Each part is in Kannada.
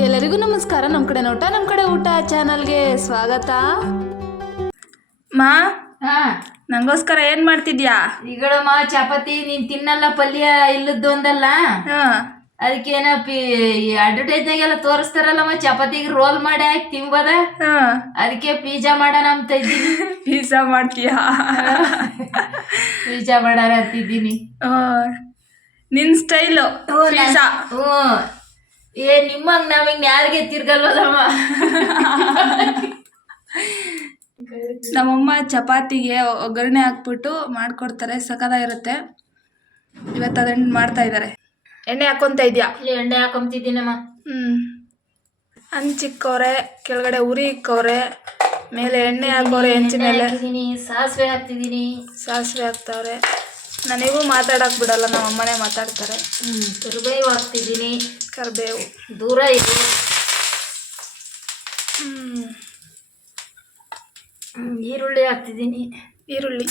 ಎಲ್ಲರಿಗೂ ನಮಸ್ಕಾರ. ನಮ್ಮ ಕಡೆ ನೋಟ ನಮ್ಮ ಕಡೆ ಊಟ ಚಾನಲ್ಗೆ ಸ್ವಾಗತ. ಮಾ ಹಾ. ನಂಗೋಸ್ಕರ ಏನ್ ಮಾಡ್ತಿದ್ಯಾ? ಈಗಳಮ್ಮ ಚಪಾತಿ ನೀನ್ ತಿನ್ನಲ್ಲ ಪಲ್ಯ ಇಲ್ಲದ್ದು ಒಂದಲ್ಲ ಅದಕ್ಕೆ ಪಿ ಅಡ್ವರ್ಟೈಸ್ನಾಗೆಲ್ಲ ತೋರಿಸ್ತಾರಲ್ಲಮ್ಮ ಚಪಾತಿಗೆ ರೋಲ್ ಮಾಡಿ ಹಾಕಿ ತಿನ್ಬೋದ? ಅದಕ್ಕೆ ಪಿಜ್ಜಾ ಮಾಡೋಣ ಅಂತ ಇದ್ದೀನಿ. ಪಿಜ್ಜಾ ಮಾಡ್ತೀಯಾ? ಪಿಜ್ಜಾ ಮಾಡೋಣ ಅಂತಿದ್ದೀನಿ. ನಿನ್ ಸ್ಟೈಲು ಪಿಜ್ಜಾ ಹ್ಞೂ. ಏ ನಿಮ್ಮಂಗ್ ನಾವಿಂಗ್ ಯಾರಿಗೆ ತಿರ್ಗಲ್ವಲ್ಲಮ್ಮ? ನಮ್ಮಮ್ಮ ಚಪಾತಿಗೆ ಒಗ್ಗರಣೆ ಹಾಕ್ಬಿಟ್ಟು ಮಾಡ್ಕೊಡ್ತಾರೆ ಸಖತ್ತಾಗಿರುತ್ತೆ ಇವತ್ತು ಅದನ್ನ ಮಾಡ್ತಾ ಇದ್ದಾರೆ ಎಣ್ಣೆ ಹಾಕೊಂತ ಇದ್ಯಾ? ಇಲ್ಲಿ ಎಣ್ಣೆ ಹಾಕೊಂತಿದ್ದೀನಮ್ಮ. ಹ್ಮ್. ಹಂಚಿಕ್ಕವ್ರೆ ಕೆಳಗಡೆ ಉರಿ ಇಕ್ಕವ್ರೆ ಮೇಲೆ ಎಣ್ಣೆ ಹಾಕೋರೆ ಹೆಂಚಿನ ಮೇಲೆ ಸಾಸಿವೆ ಹಾಕ್ತಿದ್ದೀನಿ. ಸಾಸಿವೆ ಹಾಕ್ತಾವ್ರೆ. ನನಗೂ ಮಾತಾಡಕ್ ಬಿಡಲ್ಲ ನಮ್ಮ ಅಮ್ಮನೇ ಮಾತಾಡ್ತಾರೆ. ಕರಿಬೇವು ಹಾಕ್ತಿದ್ದೀನಿ. ಕರಿಬೇವು. ದೂರ ಇದೆ ಈರುಳ್ಳಿ ಹಾಕ್ತಿದ್ದೀನಿ. ಈರುಳ್ಳಿ.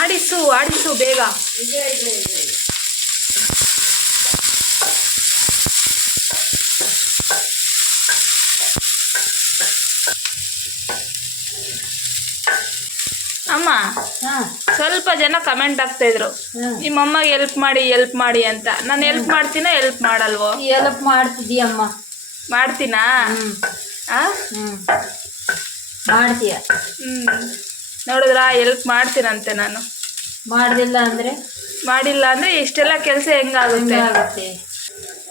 ಆಡಿಸು ಆಡಿಸು ಬೇಗ. ಅಮ್ಮ ಸ್ವಲ್ಪ ಜನ ಕಮೆಂಟ್ ಆಗ್ತಾ ಇದ್ರು. ನಿಮ್ಮ ನಿಮ್ಮಮ್ಮಗೆ ಹೆಲ್ಪ್ ಮಾಡಿ ಹೆಲ್ಪ್ ಮಾಡಿ ಅಂತ. ನಾನು ಹೆಲ್ಪ್ ಮಾಡ್ತೀನ ಹೆಲ್ಪ್ ಮಾಡಲ್ವೋ? ಹೆಲ್ಪ್ ಮಾಡ್ತಿದ್ದೀಯಮ್ಮ. ಮಾಡ್ತೀನಾ? ಮಾಡ್ತೀಯ? ಹ್ಮ್. ನೋಡಿದ್ರಾ ಹೆಲ್ಪ್ ಮಾಡ್ತೀನಂತೆ ನಾನು. ಮಾಡಿಲ್ಲ ಅಂದ್ರೆ? ಮಾಡಿಲ್ಲ ಅಂದ್ರೆ ಇಷ್ಟೆಲ್ಲ ಕೆಲಸ ಹೆಂಗಾಗುತ್ತೆ? ಆಗುತ್ತೆ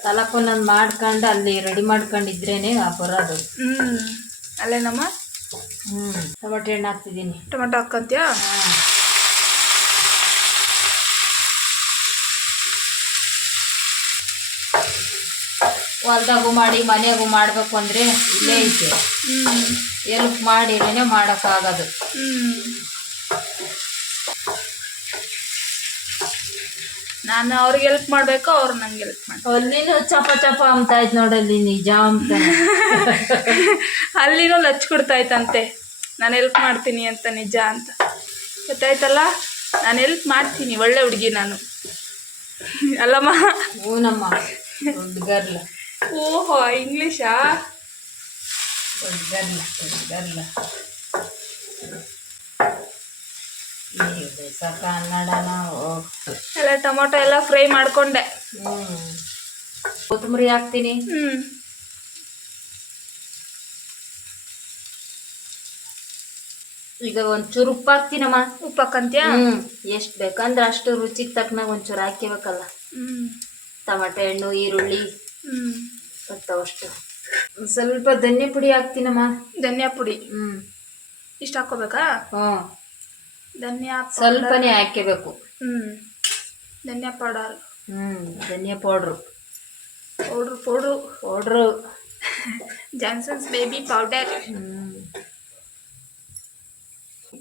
ತಲಕೊಂದೊಂದು ಮಾಡ್ಕೊಂಡು ಅಲ್ಲಿ ರೆಡಿ ಮಾಡ್ಕೊಂಡಿದ್ರೇನೆ ಬರೋದು ಹ್ಮ್. ಅಲ್ಲೇನಮ್ಮ? ಟೊಮೆಟೊ ಹಣ್ಣು ಹಾಕ್ತಿದ್ದೀನಿ. ಟೊಮೆಟೊ ಹಾಕ್ಕಂತೀಯಾ? ಹೊಲ್ದಾಗೂ ಮಾಡಿ ಮನೆಗೂ ಮಾಡ್ಬೇಕು ಅಂದ್ರೆ ಇಲ್ಲೇ ಐತೆ. ಎಲ್ಪ್ ಮಾಡಿರೇನೆ ಮಾಡೋಕ್ಕಾಗೋದು. ನಾನು ಅವ್ರಿಗೆ ಹೆಲ್ಪ್ ಮಾಡ್ಬೇಕು ಅವ್ರು ನಂಗೆ ಹೆಲ್ಪ್ ಮಾಡಿ ಅಲ್ಲಿನೂ ಚಪ ಚಪ ಅಂತ ಆಯ್ತು ನೋಡಲ್ಲಿ ನಿಜ ಅಂತ. ಅಲ್ಲಿನೂ ಲಚ್ ಕೊಡ್ತಾಯ್ತಂತೆ ನಾನು ಹೆಲ್ಪ್ ಮಾಡ್ತೀನಿ ಅಂತ ನಿಜ ಅಂತ. ಗೊತ್ತಾಯ್ತಲ್ಲ? ನಾನು ಹೆಲ್ಪ್ ಮಾಡ್ತೀನಿ ಒಳ್ಳೆ ಹುಡುಗಿ ನಾನು. ಅಲ್ಲಮ್ಮ? ಹೂನಮ್ಮ ಹುಡುಗರ್ಲ ಗರ್ಲ. ಓಹೋ ಇಂಗ್ಲೀಷಾ ಹುಡುಗರ್ಲ ಗರ್ಲ. ಎಲ್ಲ ಟೊಮೊಟೊ ಎಲ್ಲ ಫ್ರೈ ಮಾಡ್ಕೊಂಡೆ. ಕೊತ್ತಂಬರಿ ಹಾಕ್ತೀನಿ. ಹ್ಮ್. ಈಗ ಒಂಚೂರು ಉಪ್ಪು ಹಾಕ್ತೀನಮ್ಮ. ಉಪ್ಪು ಹಾಕಂತೀಯ? ಎಷ್ಟು ಬೇಕಂದ್ರೆ ಅಷ್ಟು ರುಚಿಗೆ ತಕ್ಕನಾಗ ಒಂಚೂರು ಹಾಕ್ಯಬೇಕಲ್ಲ. ಹ್ಮ್. ಟಮಾಟೆ ಹಣ್ಣು ಈರುಳ್ಳಿ. ಹ್ಮ್. ಒಂದ್ ಸ್ವಲ್ಪ ಧನ್ಯ ಪುಡಿ ಹಾಕ್ತೀನಮ್ಮ. ಧನಿಯಾ ಪುಡಿ ಹ್ಞೂ ಇಷ್ಟು ಹಾಕೋಬೇಕಾ ಹ್ಞೂ ಧನಿಯಾ ಸ್ವಲ್ಪನೇ ಹಾಕಬೇಕು ಹ್ಞೂ ಧನಿಯಾ ಪೌಡರ್. ಹ್ಞೂ ಧನಿಯಾ powder. Powder powder. Powder. Johnson's baby powder. ಹ್ಞೂ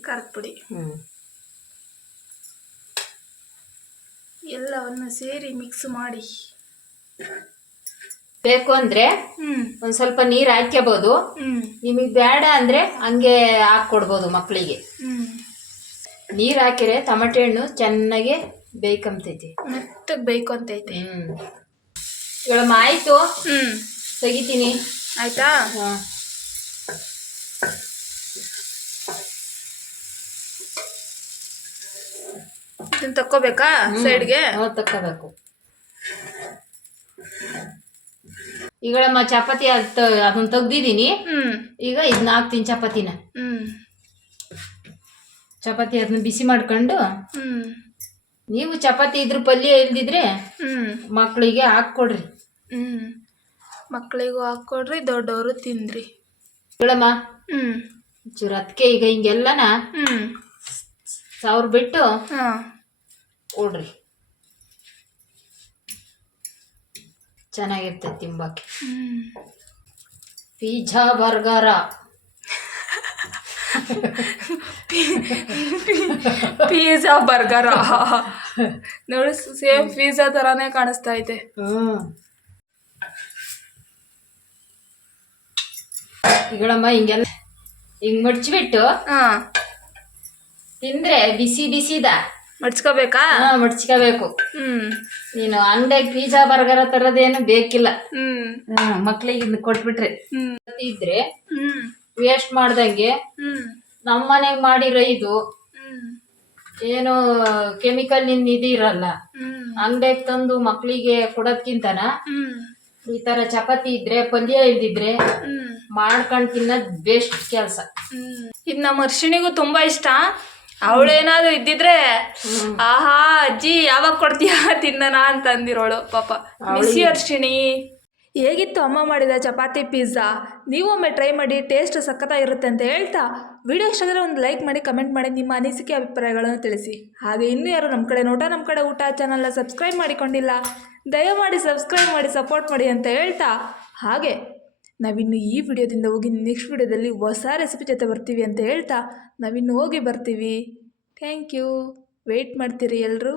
ಖಾರದ ಪುಡಿ ಹ್ಞೂ ಎಲ್ಲವನ್ನು ಸೇರಿ ಮಿಕ್ಸ್ ಮಾಡಿ. ಬೇಕು ಅಂದ್ರೆ ಒಂದ್ ಸ್ವಲ್ಪ ನೀರು ಹಾಕ್ಯಬಹುದು ಹ್ಮ್. ನಿಮಗೆ ಬೇಡ ಅಂದ್ರೆ ಹಂಗೆ ಹಾಕೊಡ್ಬೋದು ಮಕ್ಕಳಿಗೆ ಹ್ಮ್. ನೀರು ಹಾಕಿರೆ ಟಮಟೆ ಹಣ್ಣು ಚೆನ್ನಾಗಿ ಬೇಯ್ಕೊಂತೈತಿ ಮೆತ್ತಗೆ ಬೇಕು ಅಂತೈತೆ. ಹ್ಮ್. ಇವಾಗ ಆಯ್ತು. ಹ್ಮ್. ತೆಗಿತೀನಿ. ಆಯ್ತಾ? ಹಾ. ಇದನ್ನ ತಕ್ಕೋಬೇಕಾ ಸೈಡ್ಗೆ? ಹ್ಮ್, ತಕ್ಕೋಬೇಕು. ಈಗಳಮ್ಮ ಚಪಾತಿ ಅದ್ ಅದನ್ನ ತೆಗ್ದಿದ್ದೀನಿ. ಹ್ಮ್. ಈಗ ಇದನ್ನ ಹಾಕ್ತೀನಿ ಚಪಾತಿನ. ಹ್ಮ್. ಚಪಾತಿ ಅದನ್ನ ಬಿಸಿ ಮಾಡ್ಕೊಂಡು ನೀವು ಚಪಾತಿ ಇದ್ರ ಪಲ್ಯ ಇಲ್ದಿದ್ರೆ ಮಕ್ಕಳಿಗೆ ಹಾಕ್ಕೊಡ್ರಿ. ಹ್ಮ್. ಮಕ್ಕಳಿಗೂ ಹಾಕ್ಕೊಡ್ರಿ ದೊಡ್ಡವರು ತಿನ್ರಿ ಹೇಳಮ್ಮ. ಹ್ಮ್. ಚೂರು ಅದಕ್ಕೆ ಈಗ ಹಿಂಗೆಲ್ಲನ ಹ್ಮ್. ಸಾವಿರ ಬಿಟ್ಟು ಹಾ. ಕೊಡ್ರಿ. ಚೆನ್ನಾಗಿರ್ತೈತಿ ತಿಂಬಕ್ಕೆ ಹ್ಮ್. Pizza burger. ಪಿಜ್ಜಾ ಬರ್ಗರ್ ನೋಡಿ ಸೇಮ್ ಪಿಜ್ಜಾ ತರಾನೇ ಕಾಣಿಸ್ತಾ ಇದೆ. ಈಗಳಮ್ಮ ಹಿಂಗೆಲ್ಲ ಹಿಂಗ್ ಮಡ್ಚಿಬಿಟ್ಟು ತಿಂದ್ರೆ ಬಿಸಿ ಬಿಸಿದ. ಮಡ್ಚ್ಕೋಬೇಕಾ? ಮಡ್ಚ್ಕೋಬೇಕು. ಹ್ಮ್. ನೀನು ಅಂಗಡಿಯಾಗ ಪಿಜ್ಜಾ ಬರ್ಗರ ತರದೇನು ಬೇಕಿಲ್ಲ. ಹ್ಮ್. ಮಕ್ಳಿಗೆ ಕೊಟ್ಬಿಟ್ರೆ. ಹ್ಮ್. ಇದ್ರೆ ಹ್ಮ್. ವೇಸ್ಟ್ ಮಾಡ್ದಂಗೆ ನಮ್ಮ ಮನೆಗ್ ಮಾಡಿರೋ ಇದು ಏನು ಕೆಮಿಕಲ್ನಿಂದ ಇದಿರಲ್ಲ ಅಂಗಡಿಯಾಗ ತಂದು ಮಕ್ಳಿಗೆ ಕೊಡೋದ್ಕಿಂತನ ಈ ತರ ಚಪಾತಿ ಇದ್ರೆ ಪಲ್ಯ ಇಲ್ದಿದ್ರೆ ಮಾಡ್ಕೊಂಡ್ ತಿನ್ನೋದ್ ಬೆಸ್ಟ್ ಕೆಲ್ಸ. ಇದು ನಮ್ಮ ಅರ್ಶಿಣಿಗೂ ತುಂಬಾ ಇಷ್ಟ. ಅವಳೇನಾದ್ರು ಇದ್ದಿದ್ರೆ ಆಹಾ ಅಜ್ಜಿ ಯಾವಾಗ ಕೊಡ್ತೀಯಾ ತಿನ್ನನ ಅಂತ ಅಂದಿರೋಳು ಪಾಪ ಬಿಸಿ ಅರ್ಶಿಣಿ. ಹೇಗಿತ್ತು ಅಮ್ಮ ಮಾಡಿದ ಚಪಾತಿ ಪಿಜ್ಜಾ ನೀವು ಒಮ್ಮೆ ಟ್ರೈ ಮಾಡಿ ಟೇಸ್ಟ್ ಸಖತ್ತಾಗಿರುತ್ತೆ ಅಂತ ಹೇಳ್ತಾ ವಿಡಿಯೋ ಇಷ್ಟ ಆದರೆ ಒಂದು ಲೈಕ್ ಮಾಡಿ ಕಮೆಂಟ್ ಮಾಡಿ ನಿಮ್ಮ ಅನಿಸಿಕೆ, ಅಭಿಪ್ರಾಯಗಳನ್ನು ತಿಳಿಸಿ. ಹಾಗೆ ಇನ್ನೂ ಯಾರು ನಮ್ಮ ಕಡೆ ನೋಟ, ನಮ್ಮ ಕಡೆ ಊಟ ಚಾನಲ್ನ ಸಬ್ಸ್ಕ್ರೈಬ್ ಮಾಡಿಕೊಂಡಿಲ್ಲ, ದಯಮಾಡಿ ಸಬ್ಸ್ಕ್ರೈಬ್ ಮಾಡಿ ಸಪೋರ್ಟ್ ಮಾಡಿ ಅಂತ ಹೇಳ್ತಾ ಹಾಗೆ ನಾವಿನ್ನು ಈ ವಿಡಿಯೋದಿಂದ ಹೋಗಿ ನೆಕ್ಸ್ಟ್ ವಿಡಿಯೋದಲ್ಲಿ ಹೊಸ ರೆಸಿಪಿ ಜೊತೆ ಬರ್ತೀವಿ ಅಂತ ಹೇಳ್ತಾ ನಾವಿನ್ನು ಹೋಗಿ ಬರ್ತೀವಿ. ಥ್ಯಾಂಕ್ ಯು ವೆಯ್ಟ್ ಮಾಡ್ತೀರಿ ಎಲ್ಲರೂ